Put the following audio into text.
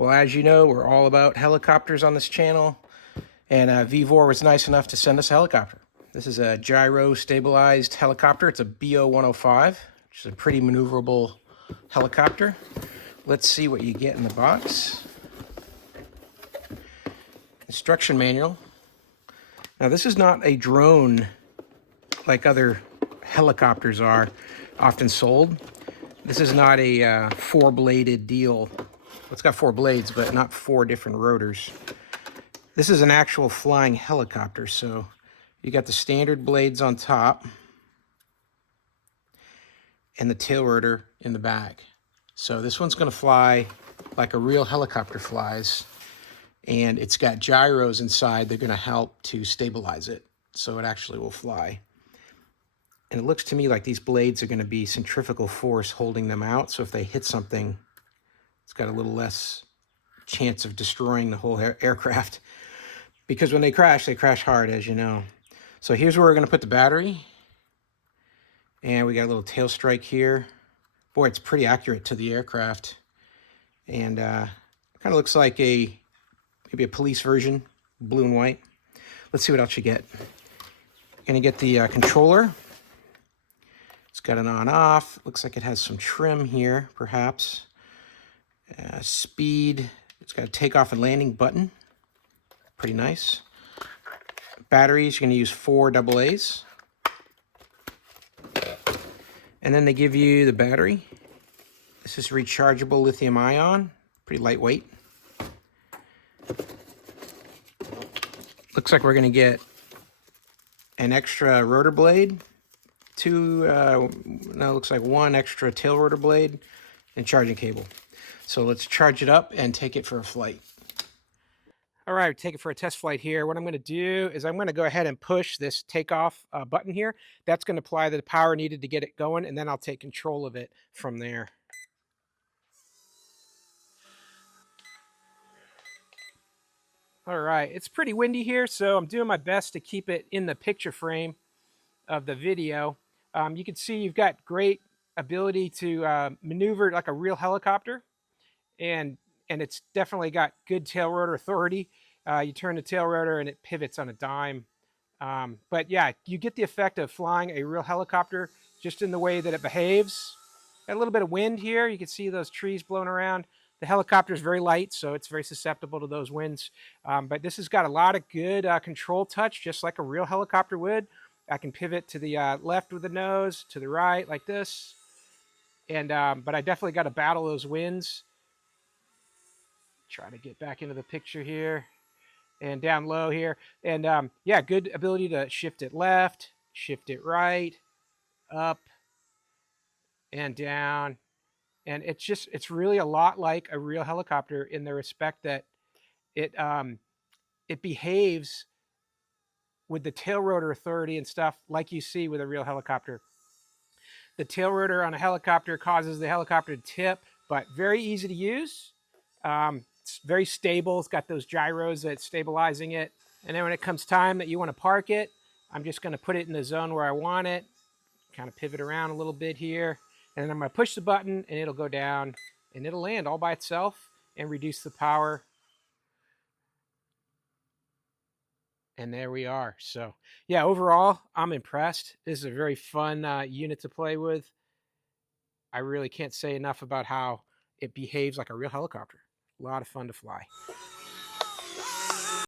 Well, as you know, we're all about helicopters on this channel, and VEVOR was nice enough to send us a helicopter. This is a gyro stabilized helicopter. It's a BO-105, which is a pretty maneuverable helicopter. Let's see what you get in the box. Instruction manual. Now, this is not a drone like other helicopters are often sold. This is not a four-bladed deal. It's got four blades, but not four different rotors. This is an actual flying helicopter, so you got the standard blades on top and the tail rotor in the back. So this one's going to fly like a real helicopter flies, and it's got gyros inside. They're going to help to stabilize it, so it actually will fly. And it looks to me like these blades are going to be centrifugal force holding them out, so if they hit something, it's got a little less chance of destroying the whole aircraft, because when they crash hard, as you know. So here's where we're going to put the battery, and we got a little tail strike here. Boy, it's pretty accurate to the aircraft, and kind of looks like maybe a police version, blue and white. Let's see what else you get. You're going to get the controller. It's got an on-off. Looks like it has some trim here, perhaps. Speed. It's got a takeoff and landing button. Pretty nice. Batteries, you're going to use 4 AA's. And then they give you the battery. This is rechargeable lithium ion. Pretty lightweight. Looks like we're going to get an extra rotor blade. Looks like 1 extra tail rotor blade and charging cable. So let's charge it up and take it for a flight. All right, take it for a test flight here. What I'm going to do is I'm going to go ahead and push this takeoff button here. That's going to apply the power needed to get it going, and then I'll take control of it from there. All right, it's pretty windy here, so I'm doing my best to keep it in the picture frame of the video. You can see you've got great ability to maneuver like a real helicopter, and it's definitely got good tail rotor authority. You turn the tail rotor and it pivots on a dime. But yeah, you get the effect of flying a real helicopter just in the way that it behaves. Got a little bit of wind here. You can see those trees blowing around. The helicopter is very light, so it's very susceptible to those winds. But this has got a lot of good control touch, just like a real helicopter would. I can pivot to the left with the nose, to the right like this. And but I definitely got to battle those winds. Try to get back into the picture here and down low here. And yeah, good ability to shift it left, shift it right, up and down. And it's really a lot like a real helicopter in the respect that it behaves with the tail rotor authority and stuff like you see with a real helicopter. The tail rotor on a helicopter causes the helicopter to tip, but very easy to use. It's very stable. It's got those gyros that's stabilizing it. And then when it comes time that you want to park it, I'm just going to put it in the zone where I want it. Kind of pivot around a little bit here. And then I'm going to push the button and it'll go down and it'll land all by itself and reduce the power. And there we are. So yeah, overall, I'm impressed. This is a very fun unit to play with. I really can't say enough about how it behaves like a real helicopter. A lot of fun to fly.